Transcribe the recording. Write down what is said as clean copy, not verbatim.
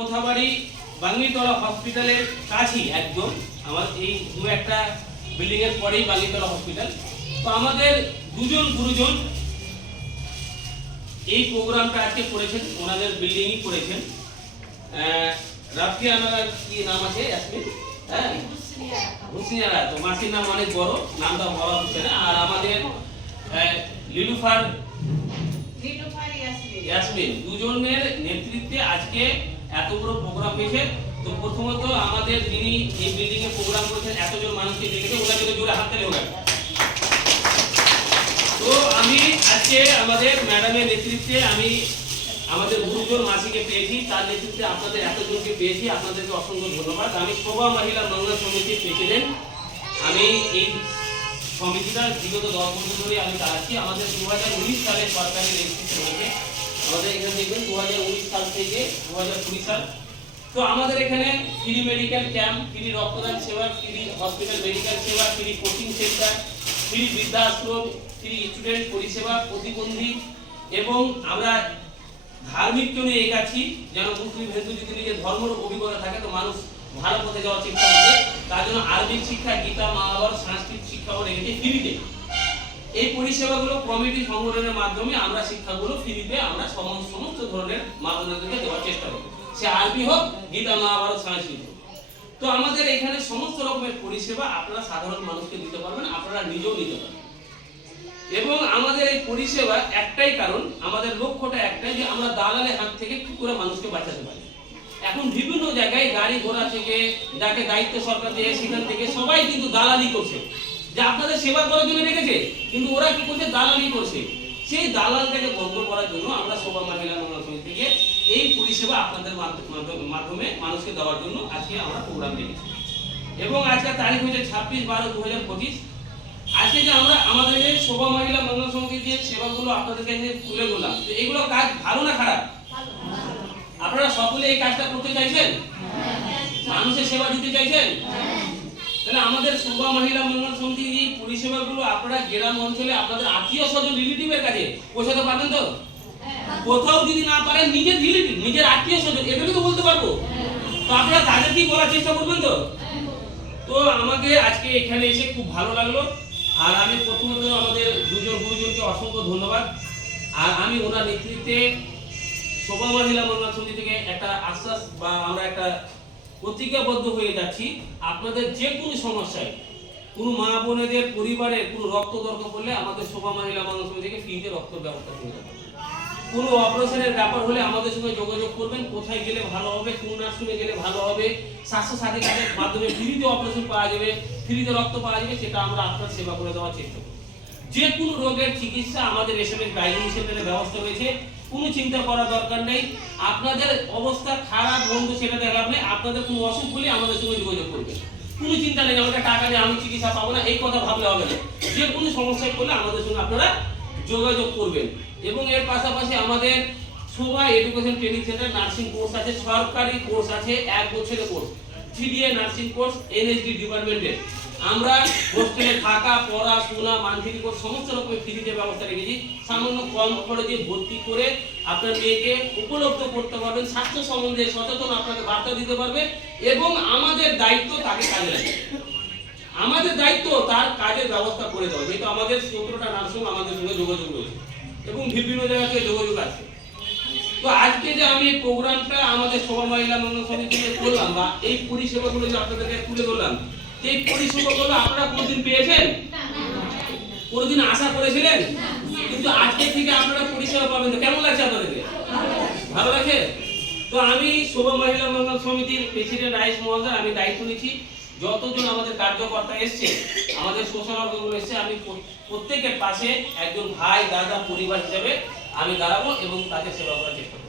কোথাবাড়ি বাঙ্গিতলা হসপিটালের কাছেই একদম, আমার এই দু একটা বিল্ডিং এর পরেই বাঙ্গিতলা হসপিটাল। তো আমাদের দুজন গুরুজন এই প্রোগ্রামটা আজকে করেছেন, ওনাদের বিল্ডিংই করেছেন। রাফিয়া কি নাম আছে ইয়াসমিন, হ্যাঁ হুসনিয়ারা, তো মাসির নাম অনেক বড়, নামটা বলা হচ্ছে না। আর আমাদের লিলুফার ইয়াসমিন, দুজনের নেতৃত্বে আজকে এত বড় প্রোগ্রাম হয়েছে। তো প্রথমত আমাদের যিনি এই বিল্ডিং এ প্রোগ্রাম করেছেন, এতজন মানুষকে দেখেছে, ওনাকে জোরে হাততালি হোক। তো আমি আজকে আমাদের ম্যাডামের নেতৃত্বে আমি আমাদের গুরুজন মাসিকে পেয়েছি, তার নেতৃত্বে আপনাদের এতজনকে পেয়েছি, আপনাদেরকে অসংখ্য ধন্যবাদ। আমি শোভা মহিলা মঙ্গল সমিতির প্রেসিডেন্ট। আমি এই সমিতিটা বিগত 10 বছর ধরে আমি চালাচ্ছি। আমাদের 2019 সালে সরকারি রেজিস্ট্রেশন হয়েছে। আমাদের এখানে দেখবেন 2019 সাল থেকে 2020 সাল। তো আমাদের এখানে ফ্রি মেডিকেল ক্যাম্প, ফ্রি রক্তদান সেবা, ফ্রি হসপিটাল মেডিকেল সেবা, ফ্রি কোচিং সেন্টার, ফ্রি বৃদ্ধাশ্রম, ফ্রি স্টুডেন্ট পরিষেবা, প্রতিবন্ধী, এবং আমরা ধার্মিক জন্য এগাচ্ছি যেন মুসলিম হিন্দু যদি নিজের ধর্মের অভিজ্ঞতা থাকে তো মানুষ ভালো পথে যাওয়ার চেষ্টা করবে। তার জন্য আরবিক শিক্ষা, গীতা, মহাভারত, সাংস্কৃতিক শিক্ষাও রেখেছি ফ্রিতে। এই পরিষেবাগুলো কমিটি সংগঠনের মাধ্যমে আমরা শিক্ষাগুলো ফ্রিতে আমরা সমস্ত ধরনের মানুষদেরকে দেওয়ার চেষ্টা করব, সে আরবি হোক, গীতা, মহাভারত, সাংস্কৃতিক হোক। তো আমাদের এখানে সমস্ত রকমের পরিষেবা আপনারা সাধারণ মানুষকে দিতে পারবেন, আপনারা নিজেও নিতে পারবেন। এবং আমাদের এই পরিষেবা একটাই কারণ, আমাদের লক্ষ্যটা একটাই যে আমরা দালালের হাত থেকে কি করে মানুষকে বাঁচাতে পারি। এখন বিভিন্ন জায়গায় গাড়ি ঘোড়া থেকে যাকে দায়িত্ব সরকার দিয়ে সেখান থেকে সবাই কিন্তু দালালি করছে, যে আপনাদের সেবা করার জন্য রেখেছে, কিন্তু ওরা কি করছে, দালালি করছে। সেই দালালটাকে বন্ধ করার জন্য আমরা শোভা মহিলা মঙ্গল সমিতি থেকে এই পরিষেবা আপনাদের মাধ্যমে মানুষকে দেওয়ার জন্য আজকে আমরা প্রোগ্রাম রেখেছি। এবং আজকে তারিখ হচ্ছে 26/12/2025। আজকে যে আমরা আমাদের এই শোভা মহিলা মঙ্গল সমিতির যে সেবাগুলো আপনাদেরকে তুলে ধরলাম, তো এগুলো কাজ ভালো না খারাপ? আপনারা সকলে এই কাজটা করতে চাইছেন, মানুষের সেবা দিতে চাইছেন? তাহলে আমাদের শোভা মহিলা মঙ্গল সমিতির এই পরিষেবাগুলো আপনারা গ্রাম অঞ্চলে আপনাদের আত্মীয় স্বজন রিলেটিভের কাছে পৌঁছাতে পারবেন তো? কোথাও যদি না পারেন নিজের রিলেটিভ, নিজের আত্মীয় স্বজন, এগুলো তো বলতে পারবো। তো আপনারা তাদেরকেই বলার চেষ্টা করবেন তো? তো আমাকে আজকে এখানে এসে খুব ভালো লাগলো। আর আমি প্রথমত আমাদের দুজন গুরুজনকে অসংখ্য ধন্যবাদ। আর আমি ওনার নেতৃত্বে শোভা মহিলা মঙ্গল সমিতি থেকে একটা আশ্বাস বা আমরা একটা প্রতিজ্ঞাবদ্ধ হয়ে যাচ্ছি, আপনাদের যে কোনো সমস্যায় কোনো মা বোনেদের পরিবারের কোনো রক্ত দরকার পড়লে আমাদের শোভা মহিলা মঙ্গল সমিতি থেকে ফ্রিতে রক্ত ব্যবস্থা করে দেবো। কোনো অপারেশনের ব্যাপার হলে আমাদের সঙ্গে যোগাযোগ করবেন, কোথায় গেলে ভালো হবে, কোন নার্সিংয়ে গেলে ভালো হবে, স্বাস্থ্য সাথী কার্ডের মাধ্যমে ফ্রিতে অপারেশন পাওয়া যাবে, ফ্রিতে রক্ত পাওয়া যাবে, সেটা আমরা আপনার সেবা করে দেওয়ার চেষ্টা করব। যে কোনো রোগের চিকিৎসা আমাদের এসএমএস ডায়াগনস্টিক সেন্টারে ব্যবস্থা রয়েছে, কোনো চিন্তা করার দরকার নেই। আপনাদের অবস্থা খারাপ মন্দ সেটা দেখার নেই, আপনাদের কোনো অসুখ হলে আমাদের সঙ্গে যোগাযোগ করবেন, কোনো চিন্তা নেই আমাদের টাকা দিয়ে আমি চিকিৎসা পাবো না, এই কথা ভাবলে হবে না। যে কোনো সমস্যায় পড়লে আমাদের সঙ্গে আপনারা যোগাযোগ করবেন। এবং এর পাশাপাশি আমাদের Shobha education training centre nursing course আছে, সরকারি কোর্স আছে, 1 বছরের course, CDA nursing course, NSD ডিপার্টমেন্টে আমরা হোস্টেলে থাকা, পড়াশোনা, মান্থলি কোর্স সমস্ত রকমের ফ্রিতে ব্যবস্থা রেখেছি। সামান্য কম খরচে ভর্তি করে আপনার মেয়েকে উপলব্ধ করতে পারবেন, স্বাস্থ্য সম্বন্ধে সচেতন আপনাকে বার্তা দিতে পারবে। এবং আমাদের দায়িত্ব তাকে কাজে লাগে, আমাদের দায়িত্ব তার কাজের ব্যবস্থা করে দেওয়া, যেহেতু আমাদের 17টা নার্সিং আমাদের সঙ্গে যোগাযোগ রয়েছে এবং বিভিন্ন জায়গা থেকে যোগাযোগ আছে। তো আজকে যে আমি এই প্রোগ্রামটা আমাদের শোভা মহিলা মঙ্গল সমিতি থেকে করলাম বা এই পরিষেবাগুলো যে আপনাদেরকে তুলে ধরলাম, এই পরিষেবাগুলো আপনারা কোনদিন পেয়েছেন? কোনদিন আশা করেছিলেন? কিন্তু আজকে থেকে আপনারা পরিষেবা পাবেন। তো কেমন লাগছে আপনাদেরকে? ভালো লাগছে? তো আমি শোভা মহিলা মঙ্গল সমিতির প্রেসিডেন্ট রাইস মহোদয়, আমি দায়িত্ব নিচ্ছি। যতজন আমাদের কার্যকর্তা এসছে, আমাদের সোশ্যাল ওয়ার্কারগুলো এসছে, আমি প্রত্যেকের পাশে একজন ভাই, দাদা, পরিবার হিসেবে আমি দাঁড়াবো এবং তাকে সেবা করার চেষ্টা করব।